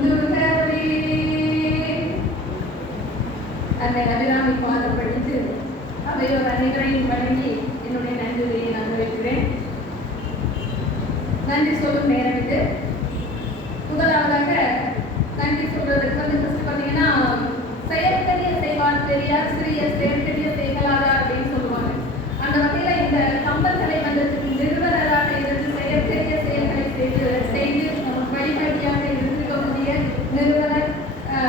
கொண்டுகவே அந்த அபிராமி பாதம் படித்து அவையோர் அனைவரையும் வழங்கி என்னுடைய நன்றியை நான் வைக்கிறேன். நன்றி சொல்லும் நேரம் இது. முதலாவதாக நன்றி சொல்றதுக்கு வந்து ஃபர்ஸ்ட் பார்த்தீங்கன்னா, செயற்கரிய செய்வார் பெரியார், சிறிய செயற்கரிய செய்களாதார் அப்படின்னு சொல்லுவாங்க. அந்த வகையில் இந்த கம்பன் கலை மன்றத்துக்கு நிறுவனராக இருந்து செயற்கரிய செயல்களை செய்து வழிகாட்டியாக இருக்கக்கூடிய நிறுவனர்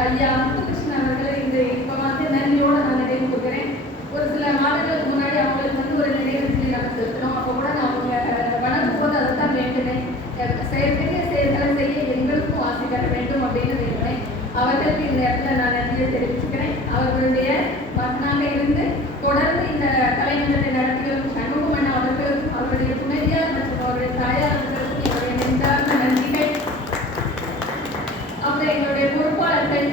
ஐயா முத்துகிருஷ்ணன் அவர்களை இப்போ வந்து நன்றியோடு நான் நினைவு கொடுக்குறேன். ஒரு சில மாதங்களுக்கு முன்னாடி அவங்களுக்கு வந்து ஒரு நினைவு நாங்கள் செலுத்தினோம். அப்போ கூட நான் அவங்க வணங்கும் போது அதை தான் வேண்டுனேன், செயற்கரிய செயல்களை செய்ய எங்களுக்கும் ஆசை பெற வேண்டும் அப்படின்னு வேண்டுனேன். அவர்களுக்கு இந்த இடத்துல நான் நன்றியை தெரிவிச்சுக்கிறேன். அவர்களுடைய மகனாக இருந்து தொடர்ந்து இந்த கலைமன்றத்தை நடத்தி வரும் சண்முகமண்ணா அவர்களுக்கும் அவருடைய துணைவியார் மற்றும் அவருடைய தாயார் அவர்களுக்கும் என்னுடைய நெஞ்சார்ந்த நன்றிகள். அப்புறம் எங்களுடைய பொறுப்பாளர்கள்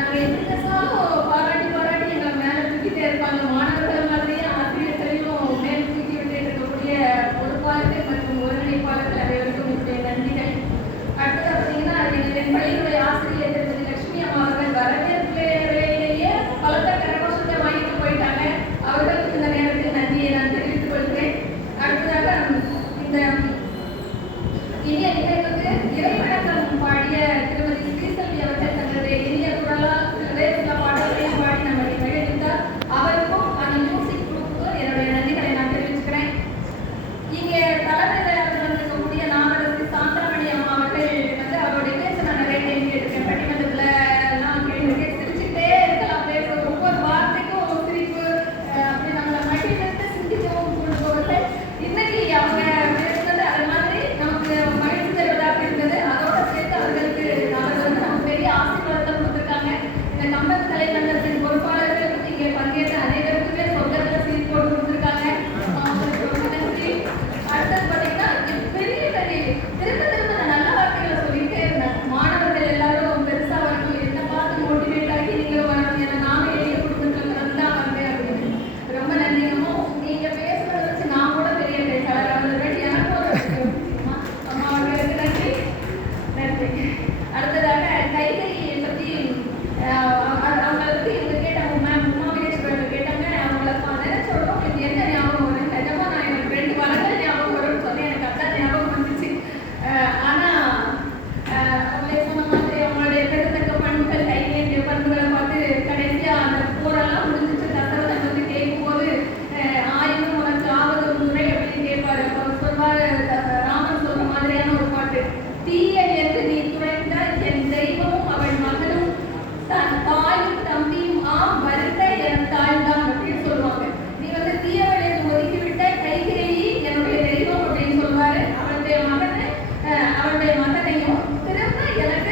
நாங்கள் எப்படி பேசினாலும் பாராட்டி எங்களை மேலே தூக்கிட்டே இருப்பாங்க. மாணவர்கள் மாதிரியே ஆசிரியர்களையும் மேல் தூக்கி விட்டு இருக்கக்கூடிய பொறுப்பாளர்கள் மற்றும் ஒருங்கிணைப்பாளர்கள் அனைவருக்கும் என்னுடைய நன்றிகள். அடுத்தது பார்த்தீங்கன்னா, என் பள்ளியினுடைய ஆசிரியர் திருமதி லட்சுமி அம்மா அவர்கள் வரவேற்புலேயே பலத்த கரகோஷத்தை வாங்கிட்டு போயிட்டாங்க. அவர்களுக்கு இந்த நேரத்தில் நன்றியை நான் தெரிவித்துக் கொள்கிறேன். அடுத்ததாக இந்த இனிய நிகழ்வுக்கு இறைவணக்கம் பாடிய திருமதி ஸ்ரீசெல்வி அவர்கள் தங்களுடைய இனிய குரலால் வேறு சில பாடல்களையும் பாடி நம்மை மகிழ்ந்தார். அவருக்கும் அந்த மியூசிக் குரூப்புக்கும் என்னுடைய நன்றிகளை நான் தெரிவிச்சுக்கிறேன். இங்கே தலைமையில் வந்திருக்கக்கூடிய நாவலசி சாந்தரமணி அம்மா அவர்கள் வந்து அவருடைய பேச நான் நிறைய கேள்வி எடுக்கிறேன். பட்டிமன்றத்தில் நான் கேள்வி சிரிச்சுட்டே இருக்கலாம். பேசுகிற ஒவ்வொரு வார்த்தைக்கும் சிரிப்பு அப்படி நம்மளை மகிழ்ந்து சிந்திக்கவும் கொண்டு போவதில்லை. இன்னைக்கு அவங்க பேசுனது அது மாதிரி நமக்கு மகிழ்ச்சி தருவதாக இருந்தது. அதோட சேர்த்து அவர்களுக்கு வந்து நமக்கு பெரிய ஆசீர்வாதத்தை கொடுத்துருக்காங்க. இந்த கம்பன் கலை மன்றத்தின் பொறுப்பாளர்களுக்கு இங்கே பங்கேற்ற அனைவருக்குமே சொந்தத்தில் சீட் போட்டு கொடுத்துருக்காங்க. அவங்களுக்கு ரொம்ப நன்றி. அடுத்தது பார்த்தீங்கன்னா, பெரிய திரும்ப நான் நல்ல வார்த்தைகளை சொல்லிட்டே இருந்தேன். மாணவர்கள் எல்லாரும் பெருசாக வரணும், என்ன பார்த்து மோட்டிவேட் ஆகி நீங்கள் வரணும், ஏன்னா நானும் எளிய குடும்பத்தில் பிறந்தா வந்தேன் அப்படின்னு. ரொம்ப நன்றிங்கம்மா. நீங்கள் பேசுறத வச்சு நான் கூட பெரிய பேச்சாளர் அவர்கள் எனக்கு ஒரு அம்மா அவர்களுக்கு நன்றி நன்றி. அடுத்ததாக கைகரியை பற்றி அவங்களை பற்றி இவங்க கேட்டாங்க. மேம் உமாமேஸ்வரர்கள் கேட்டாங்க. அவங்கள நினைச்சோட எனக்கு என்ன ஞாபகம் வரும், நிஜமாக நான் எனக்கு 2 வரங்கள் ஞாபகம் வரும்னு சொல்லி எனக்கு அதான் ஞாபகம் வந்துச்சு. ஆனால் அவங்களே சொன்ன மாதிரி அவங்களுடைய பெருத்தக்க பண்புகள், கைகேண்டிய பண்புகளை பார்த்து கடைசியாக அந்த போரெல்லாம் முடிஞ்சிச்சு. தசரதன் வந்து கேட்கும்போது 1000 உனக்கு ஆவது ஒரு முறை அப்படின்னு கேட்பாரு. அவர் சொல்வார், ராமன் சொல்ற மாதிரியான ஒரு பாட்டு, தீய என்று நீ துறைந்த என் தெய்வமும் அவள் மகனும் தன் தாயும் தம்பியும் வருத்த என் தாய் தான் அப்படின்னு சொல்லுவாங்க. நீ வந்து தீயவளை ஒதுக்கிவிட்ட கைகிரையி என்னுடைய தெய்வம் அப்படின்னு சொல்லுவாரு. அவளுடைய மகனையும் திரும்ப எனக்கு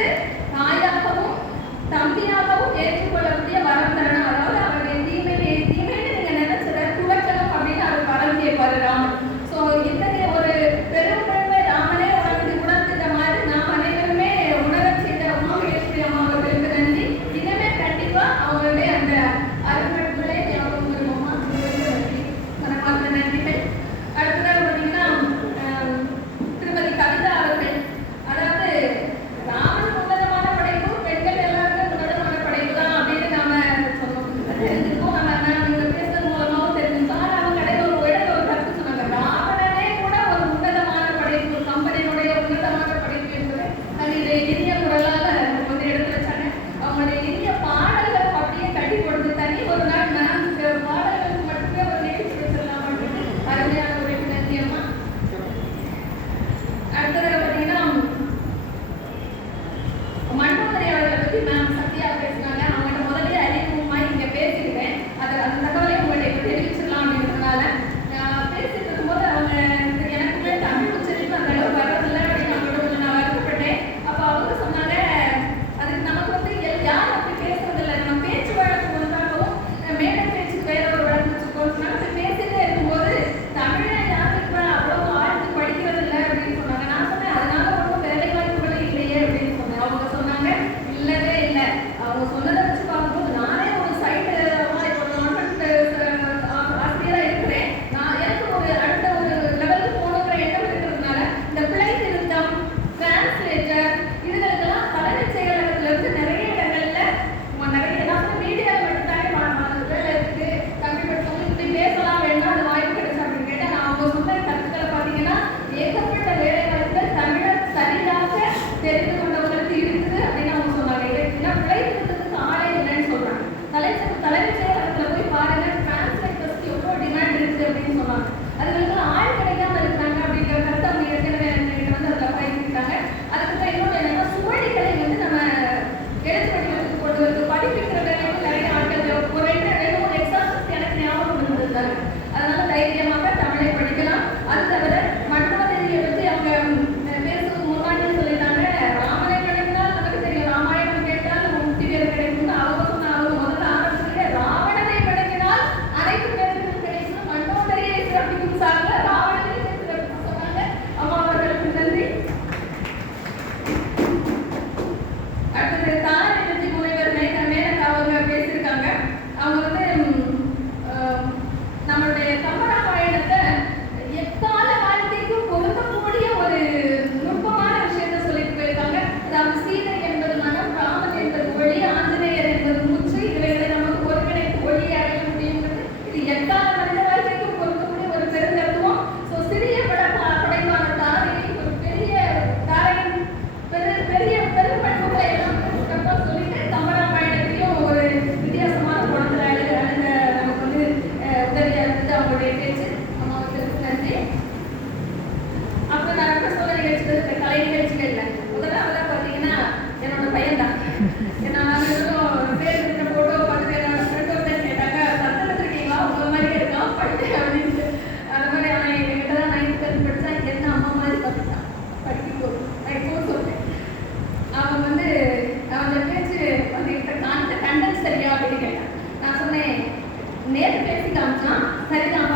நேற்று பேசி காமிச்சான், சரிதான்